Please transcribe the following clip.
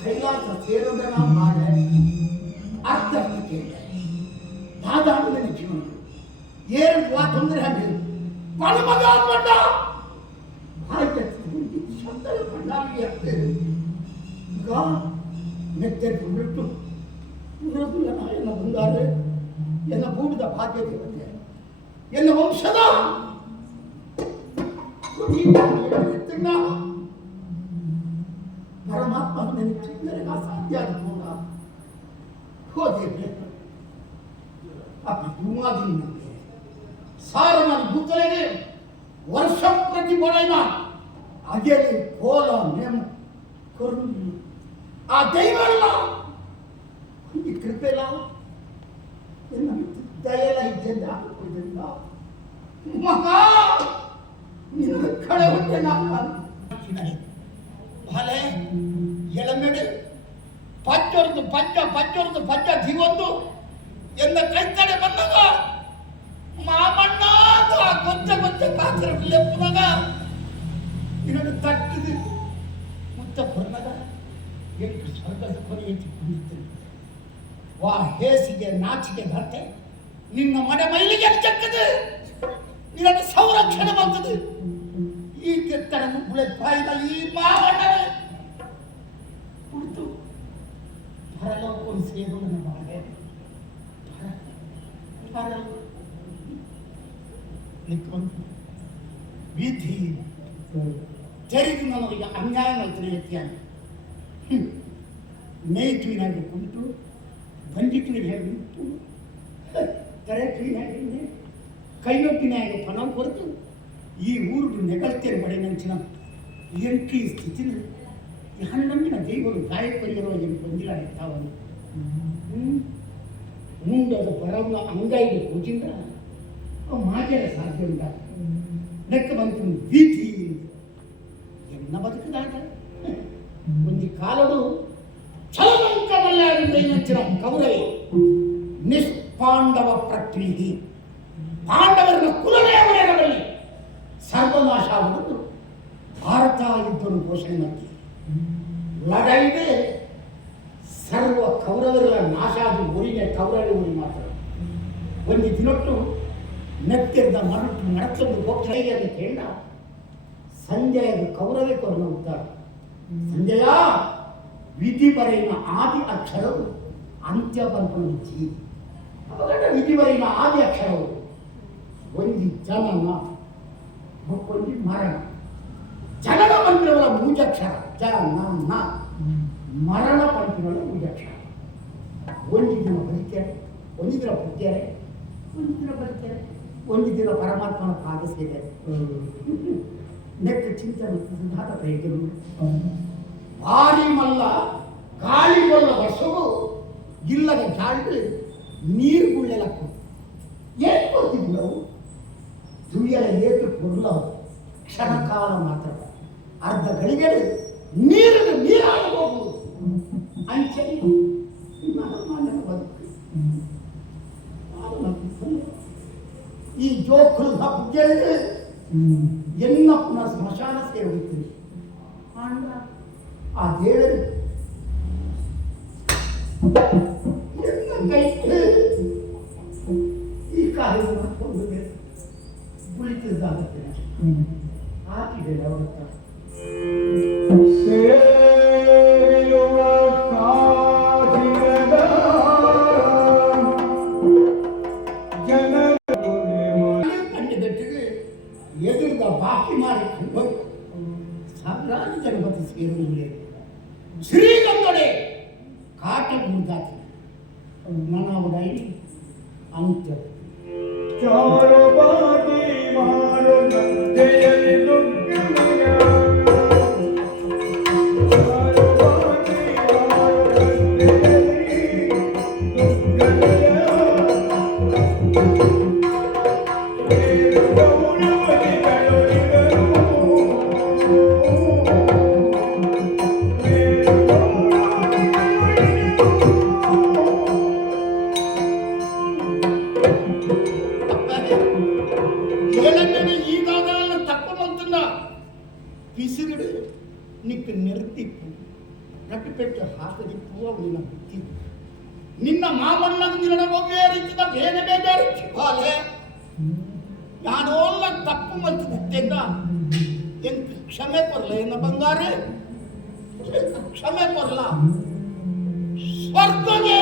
ಕೈಲಾಸ ಸೇರೋದನ್ನ ಮಾಡ ಅರ್ಥ ಕೇಳ ದಾದಾದ ಜೀವನ ಏನು ತೊಂದರೆ ಹಾಗೆ ಮಗ ಅಂದ್ಕೊಂಡ ಶಬ್ದ ಬಂಡಾಗಿ ಆಗ್ತದೆ ಈಗ ನೆತ್ತೆ ಬಿಟ್ಟು ಎನ್ನ ಬಂದಾರೆ ಎನ್ನ ಬೂಡಿದ ಭಾಗ್ಯ ದೇವತೆ ಎನ್ನ ವಂಶದ ಪರಮಾತ್ಮ ನನಗೆ ಅಸಾಧ್ಯ ಆದ ಹೋದೆ ಅಪ್ಪಿ ಸಾರಮನ ಬುತ್ತಲೆಗೆ ವರ್ಷ ಪ್ರತಿ ಬಡೈನ ಅಗೆಲಿ ಕೋಲ ನೇಮ ಕರುಣಿ ಆ ದೈವಲ್ಲ ಈ ಕೃಪೆಲ್ಲ ಎನ್ನ ದಯೆಲ್ಲ ಇದ್ದಿಂದ ಹಾಕಿಕೊಂಡಿಲ್ಲ ಮಗ ನಿನ್ನ ಕಡೆ ಹೊಟ್ಟೆ ನಾನು ಭಲೆ ಎಳಮೆಡು ಪಚ್ಚೊರ್ದು ಪಚ್ಚ ಜೀವೊಂದು ಎನ್ನ ಕೈತಡೆ ಬಂದಾಗ ಮಾಮಣ್ಣ ಗೊತ್ತ ಪಾತ್ರ ಲೆಪ್ಪುನಾಗ ಇನ್ನೊಂದು ತಟ್ಟಿದು ಮುತ್ತ ಹೊರನಾಗ ಎಂಟು ಸ್ವರ್ಗದ ಕೊನೆ ಎತ್ತಿ ಕುಣಿಯುತ್ತೇನೆ ವಾ ಹೇಸಿಗೆ ನಾಚಿಗೆ ಭರ್ತೆ ನಿನ್ನ ಮನೆ ಮೈಲಿಗೆ ಚಕ್ಕದು ನಿನ್ನ ಸಂರಕ್ಷಣೆ ಮಾಡ್ತದೆ ಈ ಕೆತ್ತಡ ಮುಳೆ ಬಾಯಿದ ಈ ಮಾವಣ್ಣವೇ ಕುಳಿತು ಪರಲೋಕವನ್ನು ಸೇರುವುದನ್ನು ಮಾಡೇ ವಿಧಿ ತೆರೆದು ನಮಗೆ ಅನ್ಯಾಯ ತಿಳಿಯುತ್ತಾನೆ ಮೇಯ್ತುವಿನಾಗಿ ಕುಂತು ಬಂದಿಟ್ಟುವಿನಾಗಿ ನಿಂತು ತೆರೆತುವಿನಾಗಿ ಕೈಯೊಟ್ಟಿನಾಗಿ ಫಲ ಕೊರತು ಈ ಊರು ನೆಗಳ್ತೇನೆ ಬಡೆ ನಂಚಿನ ಎಂಕಿ ಸ್ಥಿತಿನ ಹನ್ನೊಂದಿನ ದೈವರು ಗಾಯಕರಿರೋ ಎಂದು ಬಂದಿಲ್ಲ ತಾವನ್ನು ಮುಂಡದ ಬರವನ್ನ ಅಂಗೈಗೆ ಕೂಚಿಂದ ಮಾಜರ ಸಾಧ್ಯ ಉಂಟ ನೆಕ್ಕ ಬಂತು ಭೀತಿ ಎನ್ನ ಬದುಕದಾಟ ಒಂದು ಕಾಲಡು ಛಲವಂಕವಲ್ಲಾಡಿನ ಕೌರವಿ ನಿಷ್ಪಾಂಡವ ಪ್ರಕ್ರಿಯೆ ಪಾಂಡವರನ್ನ ಕುಲದೇವರಲ್ಲಿ ಸರ್ವನಾಶ ಆಗುವುದು ಭಾರತ ಯುದ್ಧವನ್ನು ಘೋಷಣೆ ಮಾಡ್ತೀವಿ ಲಡಾಯಿಗೆ ಸರ್ವ ಕೌರವರ ನಾಶ ಆದ ಊರಿನ ಕೌರವ ಊರಿ ಮಾತ್ರ ಒಂದು ದಿನೊಟ್ಟು ನೆತ್ತಿರದ ಮರಟ್ಟು ನಡತೊಂದು ಹೋಗ್ತಾರೆ ಅಂತ ಕೇಳ ಸಂಜಯದ ಕೌರವೇ ಕೊರನ ಉತ್ತರ ಸಂಜಯ ವಿಧಿ ಬರೆಯಿನ ಆದಿ ಅಕ್ಷರವು ಅಂತ್ಯ ಬಂಪನು ಜೀ ಅವಾಗ ವಿಧಿ ಬರೆಯಿನ ಆದಿ ಅಕ್ಷರವು ಒಂದು ಜನನ ಒಂದು ಮರಣ ಜನನ ಪಂಪಿನವರ ಮೂಜಕ್ಷರ ಜನನ ಮರಣ ಪಂಪಿನವರ ಮೂಜಕ್ಷರ ಒಂದು ದಿನ ಬರೀತಾರೆ ಒಂದು ದಿನ ಪುಟ್ಟ್ಯಾರೆ ಒಂದು ದಿನ ಬರೀತಾರೆ ಒಂದು ದಿನ ಪರಮಾತ್ಮನ ಪಾದ ಸೇರೆ ನೆಕ್ಕ ಚಿಂತನೆ ಸುಧಾರ ಪ್ರಯತ್ನ ಭಾರಿ ಮಲ್ಲ ಗಾಳಿ ಬಲ್ಲ ವರ್ಷವು ಇಲ್ಲದ ಜಾಳ್ದು ನೀರು ಗುಳ್ಳೆಲ್ಲ ಏನು ಕೊಡ್ತಿದ್ವಿ ನಾವು ದುಯ್ಯಲ ಏತು ಕೊಡಲ ಕ್ಷಣಕಾಲ ಮಾತ್ರ ಅರ್ಧ ಗಳಿಗೆ ನೀರಾಗಿ ಹೋಗುವುದು ಅಂಚೆ ಈ ಜೋಕುಲು ಹಬ್ಬ ಎನ್ನ ಪುನಃ ಸ್ಮಶಾನ ಸೇರಿಬಿಡ್ತೀವಿ ಆ ದೇವರು ಎನ್ನ ಕೈ ಈ ಕಾಲಿಗೆ ಹಾಕೊಂಡು ಕುಳಿತಿದ್ದಾಗುತ್ತೆ ಹಾಕಿದೆ ಅವರ ಎದುರ್ದ ಬಾಕಿ ಮಾಡಿಕೊಂಡು ಸಾವಿರಾರು ಜನಪದ ಸೇರುವುದೇ ಶ್ರೀಗಂಧೊಡೆ ಕಾಟ ಗುಂದಾತಿ ಮನವಡೈ ಅಂತ ಚಾರಬಾದಿ ಮಾರು ನಂದೆಯಲ್ಲಿ పిసిరుడు నీకు నెరతిప్పు నట్టుపెట్టు హాకదిప్పు నిన్న బుద్ధి ನಿನ್ನ ಮಾಮಣ್ಣನ ದಿನ ಒಬ್ಬೇರಿಸಿದ ಬೇರೆ ಬೇರೆ ಚಿಪಾಲೆ ನಾನೋಲ್ಲ ತಪ್ಪು ಮಲ್ತಿದ್ದೆಂದ ಎಂತ ಕ್ಷಮೆ ಕೊರಲ ಎನ್ನ ಬಂಗಾರ ಕ್ಷಮೆ ಕೊರಲ ಸ್ವರ್ಗವೇ